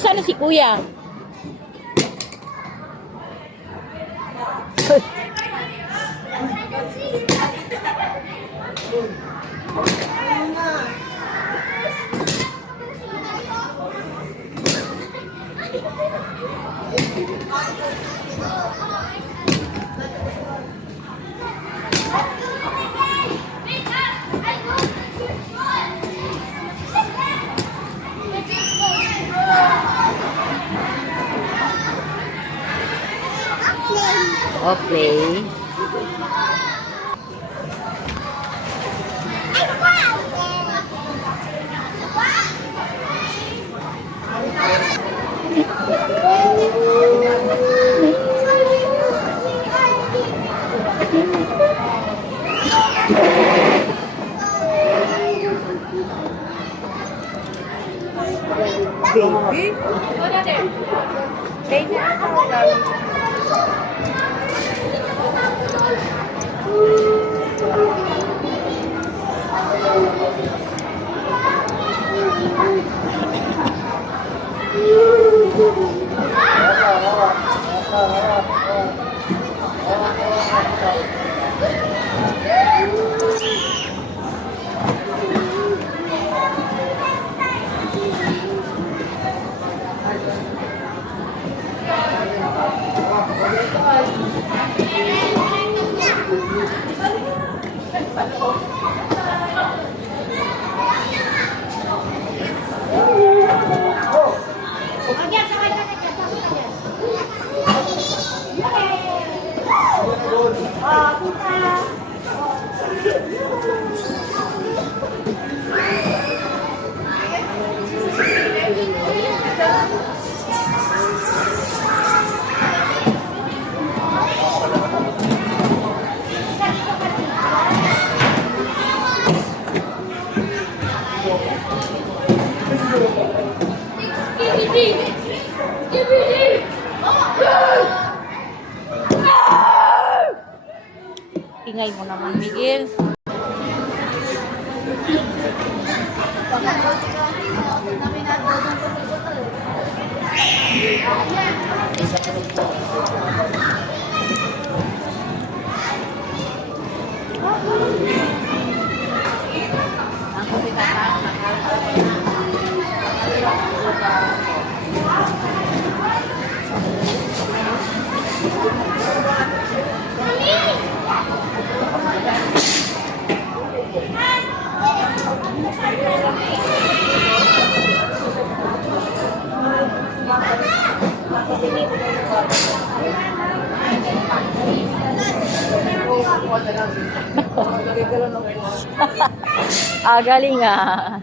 Nasaan na si Kuya? Okay. Baby? Baby? Ingay mo naman, Miguel. Galing ah.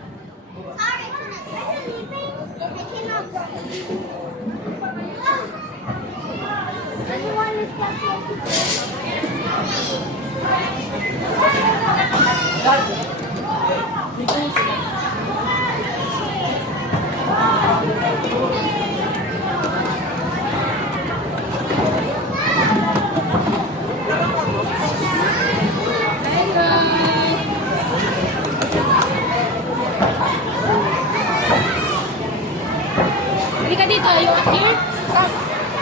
Hindi ka dito, you want here?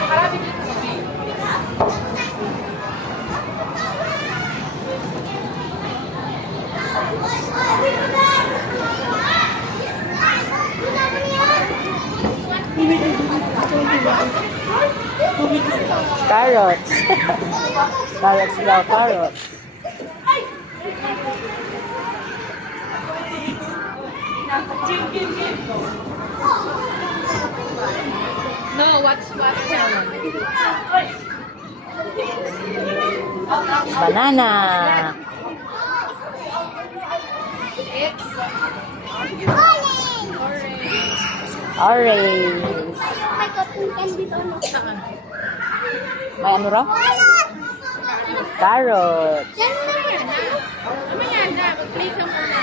Marami dito. Carrots. Carrots daw, carrots. No, what's Banana. It's Orange. May cotton candy doon. May ano raw? Carrot. Yan na. Mamaya na, mag-play ka muna.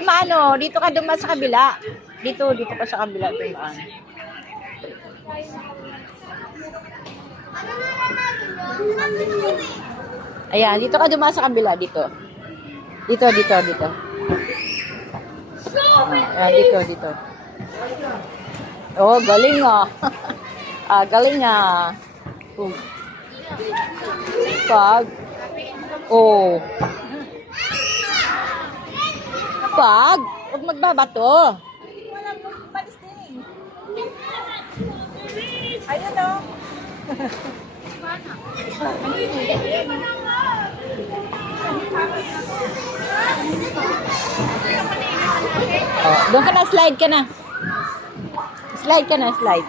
dumaan, oh. Dito ka dumaan sa kabila. Dito ka sa kabila dumaan. Ayan, dito ka dumaan sa kabila, dito. Dito. Dito. Oh, galing ah. Galing ah. Pag. Oh. Pag. Huwag magbabato. Wala mo palis din eh. Ayun o. Oh, doon ka na, slide ka na. Slide.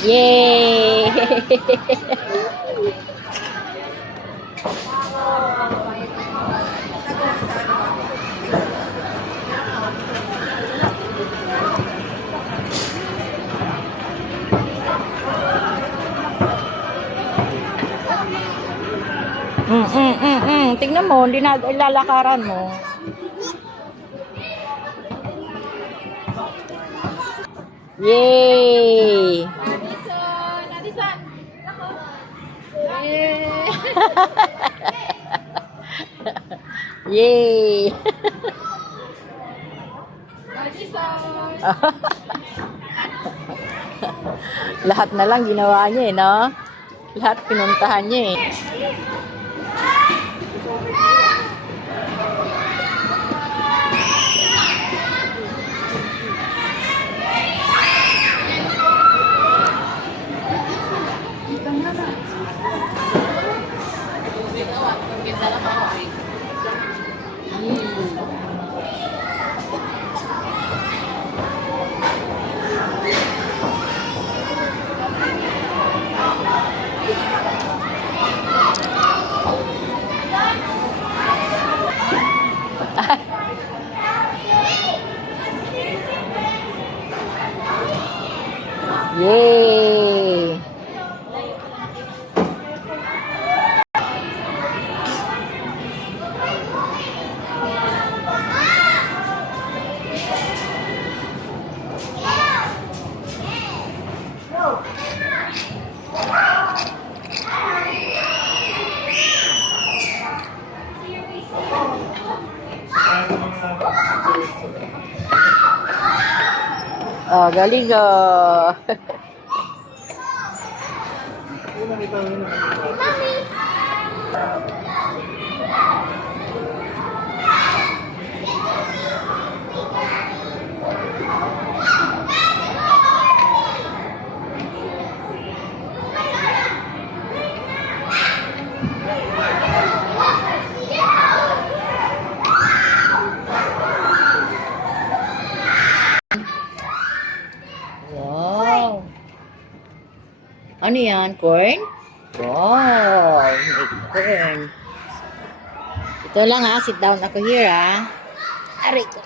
Yay! Tingnan mo, hindi na ilalakaran mo. Yay! Nadisan. Yeah. Yay! Nadisan. Lahat na lang ginawa niya eh, no? Lahat pinuntahan niya eh. Yay! Galing ah. Wow. Ano yan? Corn? Wow. May corn. Ito lang ha. Sit down ako here ha. Aray ko.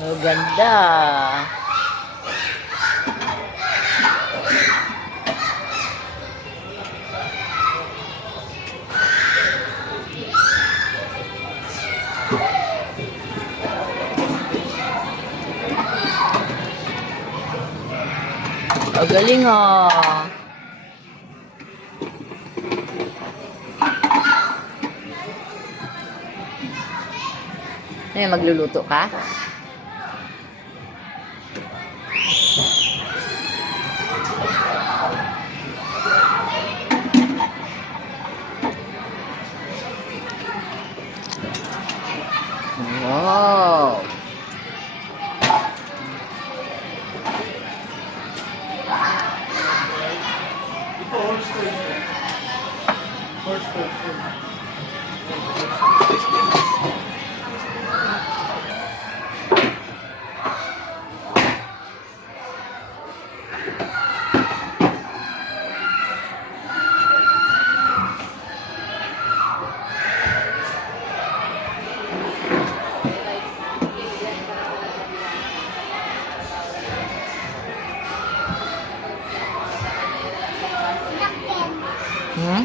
Oh, ganda. Oh, galing oh. Magluluto ka? Wow. Hmm?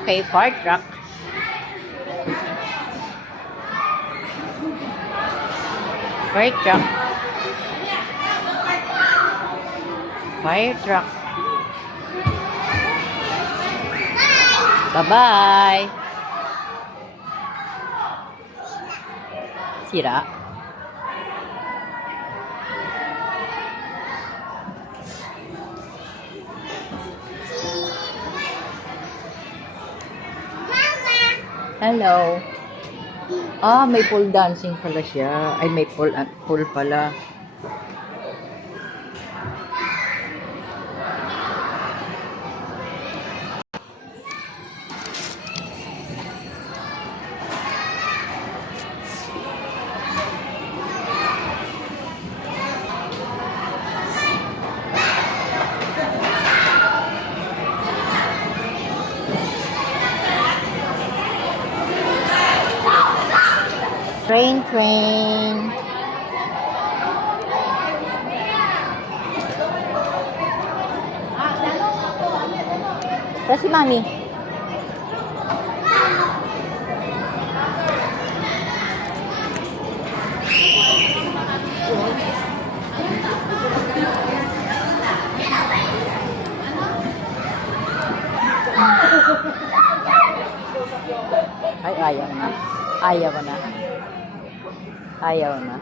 Okay, fire truck. Fire truck. Fire truck. Bye-bye. Sira. Hello. Ah, may pole dancing pala siya. Ay, may pole pala. Train, train. Kasi mami. Ay, ayaw na. Ayaw na. Ayaw na.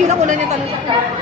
Yun ang una niya tanong sa akin.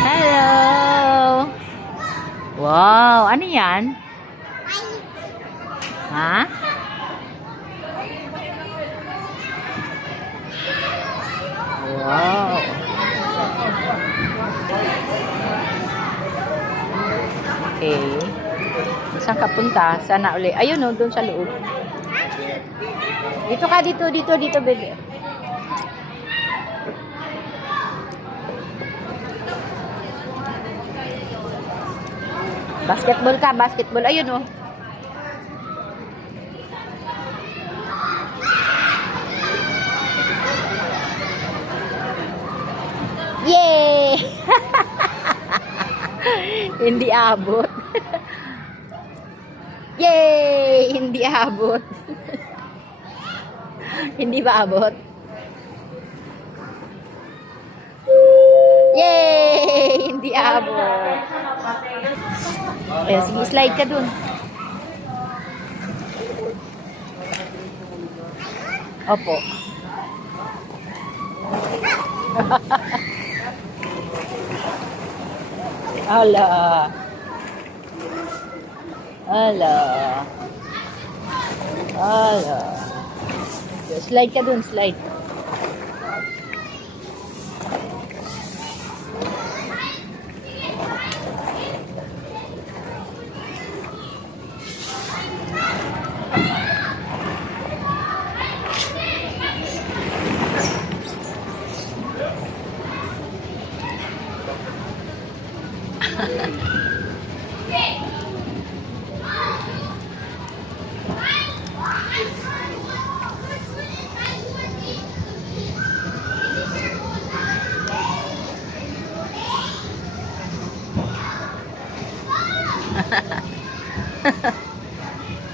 Hello! Wow! Ano yan? Ha? Wow! Okay. Saan ka punta? Sana uli. Ayun o, doon sa loob. Dito ka, dito, baby. Basketball ka, basketball. Ayun oh. Yay! Hindi abot. Yay! Hindi abot. Hindi ba abot? Yay! Hindi abot. Ayan, sige, slide ka dun. Opo. Ala. Ala. Ala. Slide ka dun, slide.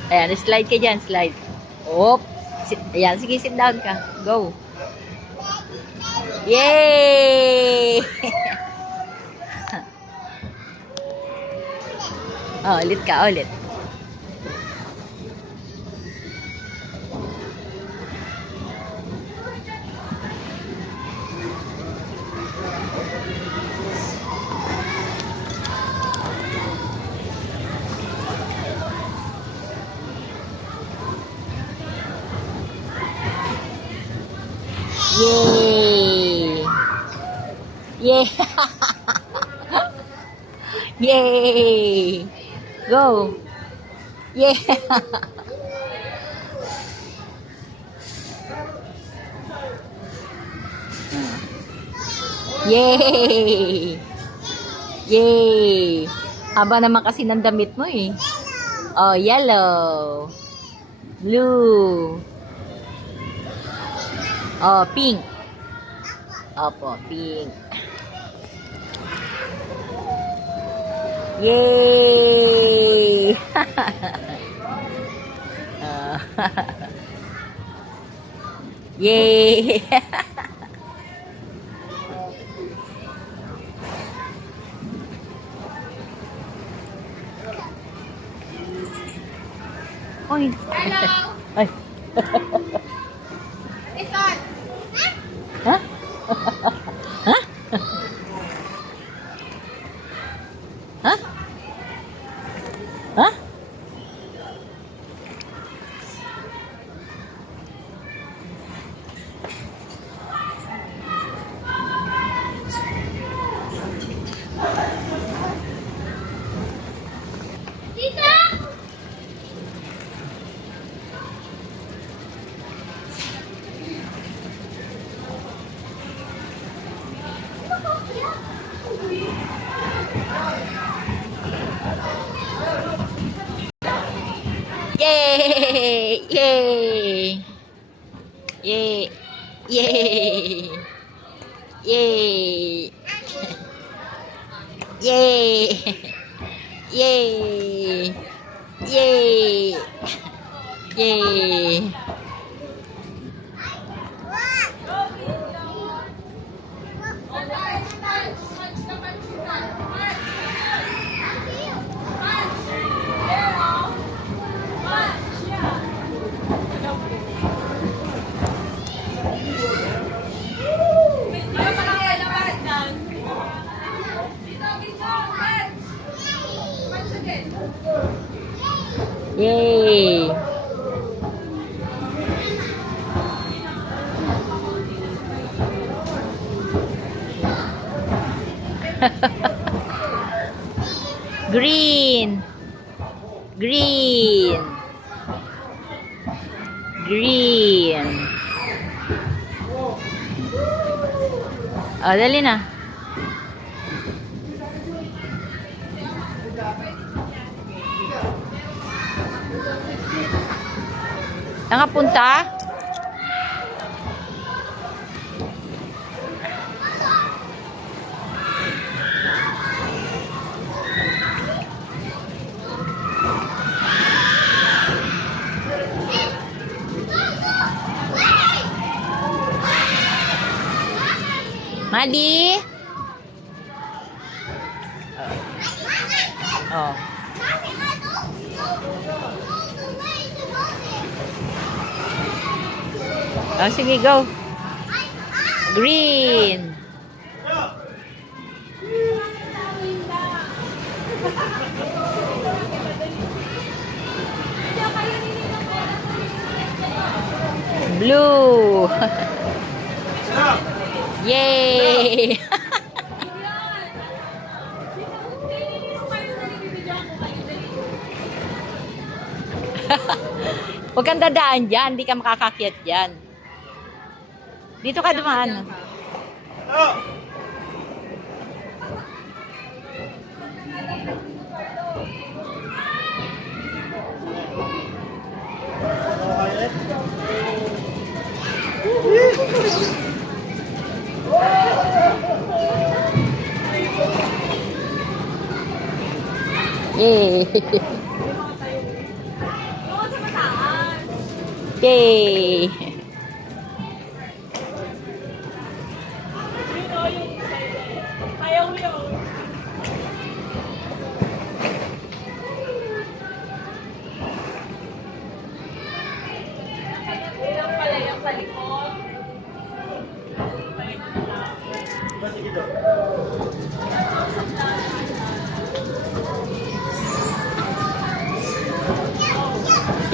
Ayan, slide ka dyan, slide. Op. Ayan, sige, sit down ka. Go. Yay! Oh, ulit ka, ulit. Yay! Yay! Yay! Go! Yeah! Yay! Yay! Haba naman kasi ng damit mo eh. Oh, yellow. Blue. Oh, pink. Opo, pink. Yay! Yay! Oy. Hello. Ay. Listen. Ha? Ha? Ha? Ha? Yay! Yay! Yay! Yay! Yay! Yay! Yay! Yay! Yay! Yay! Green! Green! Green! Oh, dali na. Nangapunta? Madi? Oh. Oh, sige, go. Green. Blue. Yay! Huwag kang dadaan dyan, hindi ka makakakyat dyan. Dito ka dumaan. Yay! Yay! Ayaw yun. Ilang pala yung palikot.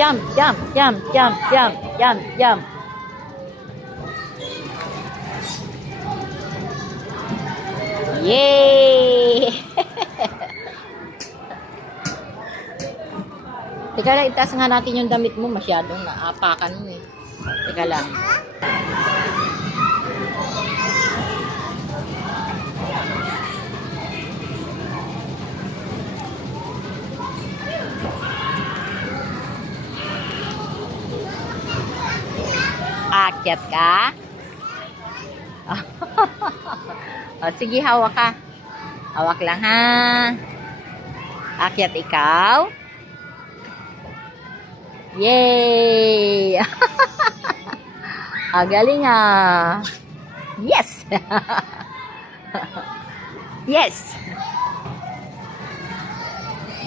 Jump, jump, jump, jump, jump, jump, jump. Yay! Teka lang, itaas nga natin yung damit mo. Masyadong naapakan mo eh. Teka lang. Aakyat ka? O, sige, hawak ka. Hawak lang, ha? Aakyat ikaw? Yay! Galing, ah. Yes! Yes!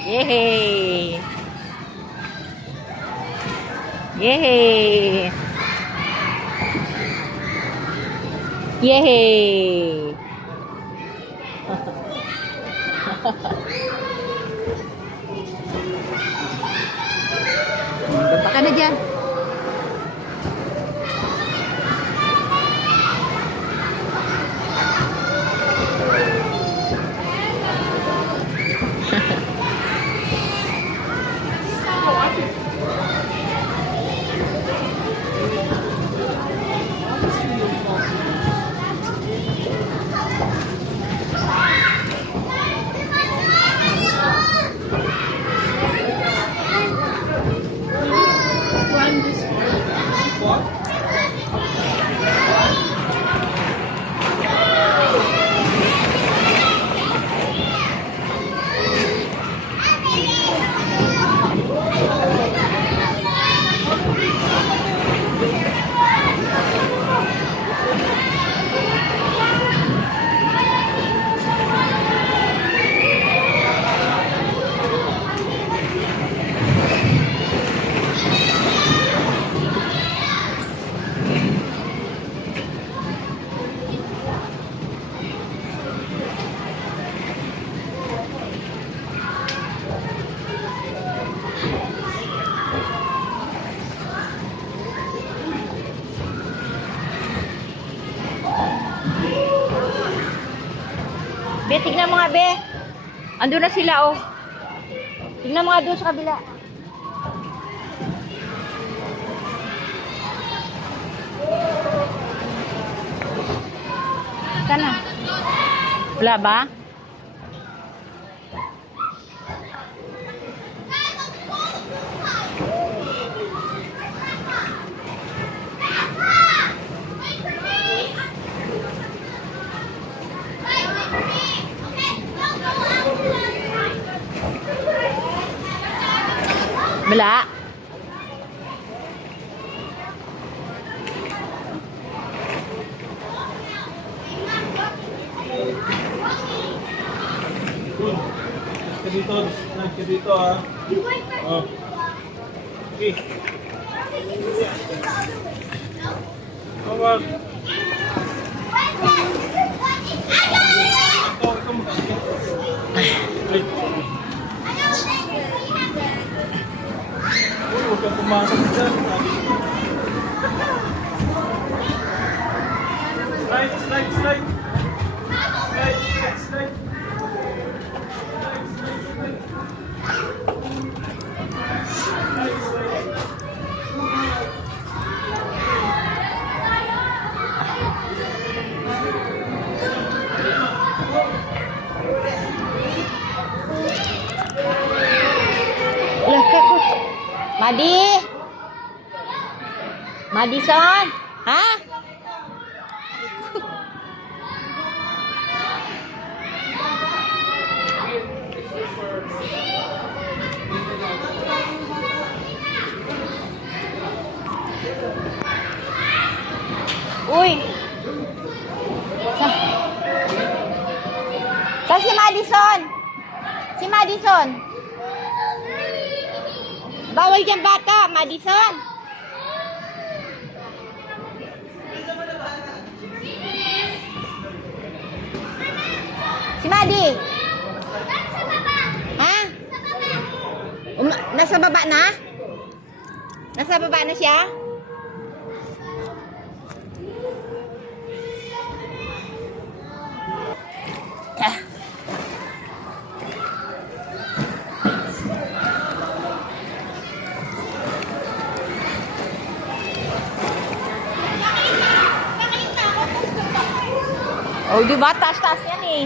Yay! Yay! Yay! Baba ka na dyan. Be, tignan mo nga, Be. Andun na sila, oh. Tignan mo nga doon sa kabila. Sana. Wala ba? Wala. Ka dito, ah. Oh. Okay. Tawag. Ito mo. Huwag ka pumasok dyan. Slide, slide, slide. Slide, slide, slide. Madi? Madison? Ha? Uy! Saan si Madison? Si Madison. Bawal dyan bata, Madison. Si Madi. Ha? Nasa baba na? Nasa baba na siya? Ah. Oh, di ba? Taas-taas yan eh.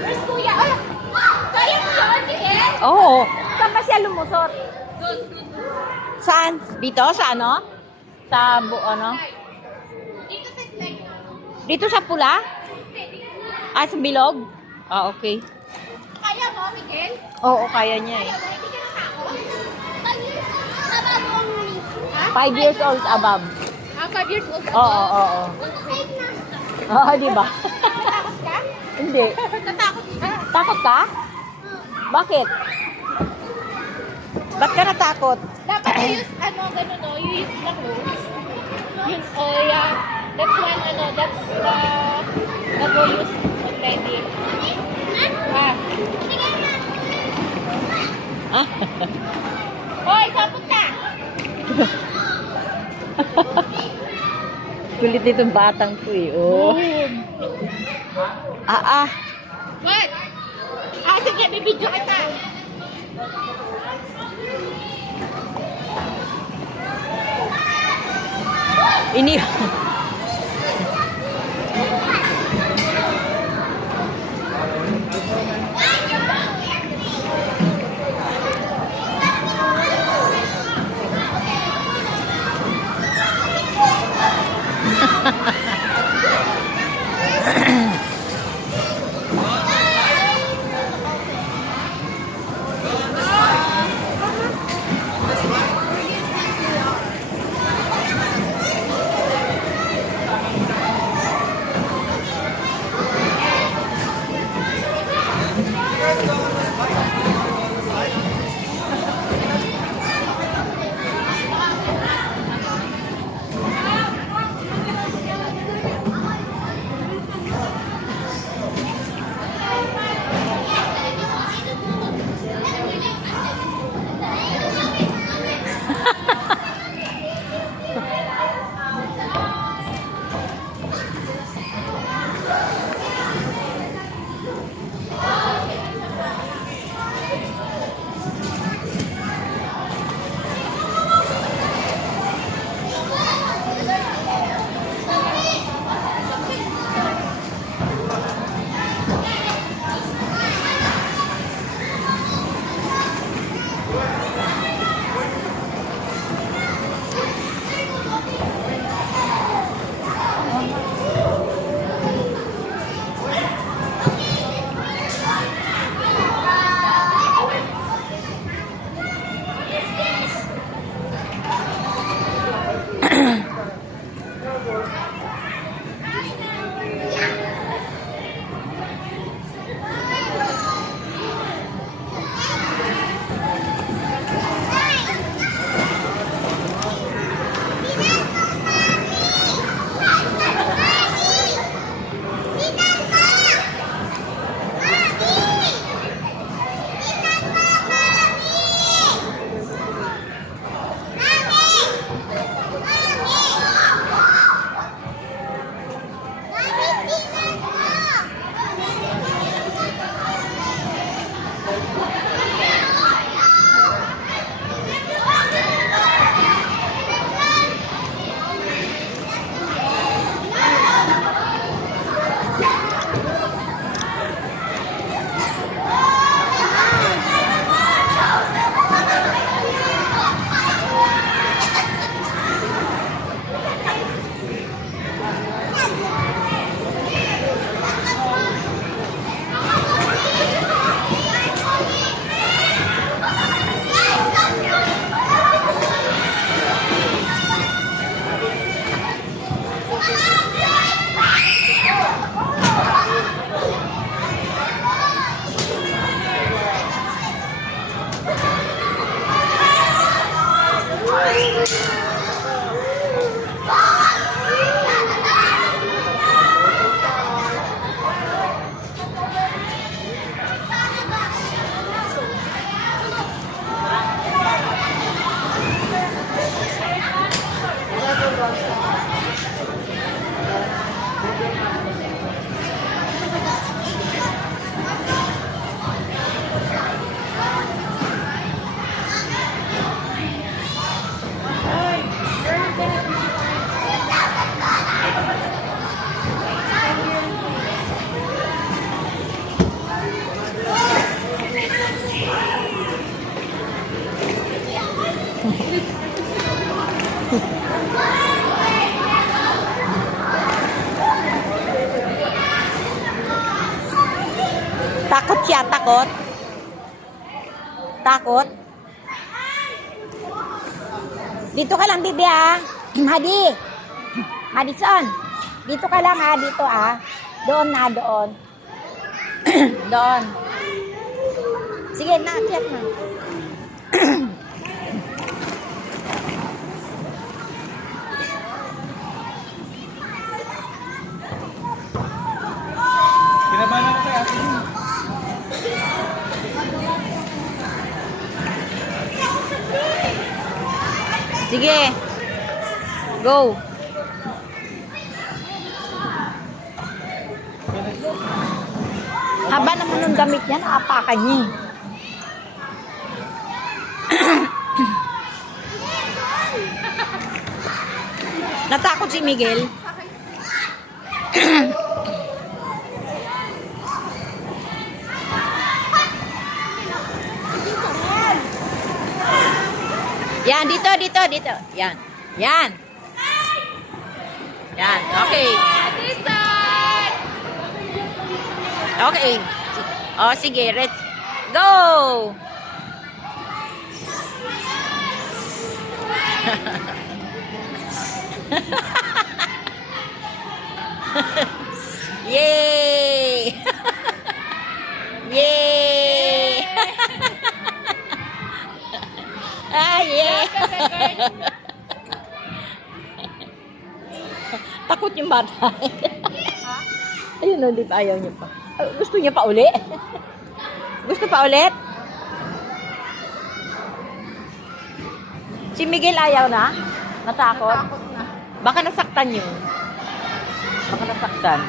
Where's Kuya? Ay! Kaya mo yun, Miguel? Oo. Saan ba siya lumusot? Saan? Dito? Sa ano? Sa ano? Dito sa slide. Dito sa pula? Ah, sa bilog? Ah, okay. Kaya mo, Miguel? Oo, kaya niya eh. Hindi ka natakot? 5 years only. Ha? 5 years old above. Ah, 5 years old. Oo, oo. Oo, di ba? Natakot ka? Hindi. Natakot ka? Takot ka? Bakit? Ba't ka natakot? Dapat you use, ganun o, you use the clothes. Yun, oh yeah. That's one, that's the go use already. Ah. Ah? Hoy, sapot ka! Kulit itong batang to eh. Oh. Ah, ah. What? Ah, sige, bibidyo kita. Ini. Takot siya, takot. Takot. Dito ka lang, bibi, ah. Hadi. Madison. Dito ka lang, ah. Dito, ah. Doon na, doon. Doon. Sige, na-akyat na. Kinabahan ako kay ate. Sige. Go. Haba naman ng damit niya, naapakan niya. Natakot si Miguel. Yan, dito, dito, dito. Yan. Yan. Yan, okay. Madison! Okay. Oh, sige, let's go. Yay! Yay! Ah, yeah! Takot yung bata. Ayun, hindi pa ayaw niya pa. Gusto niya pa uli? Gusto pa ulit? Si Miguel ayaw na? Natakot? Takot na. Baka nasaktan yun. Baka nasaktan.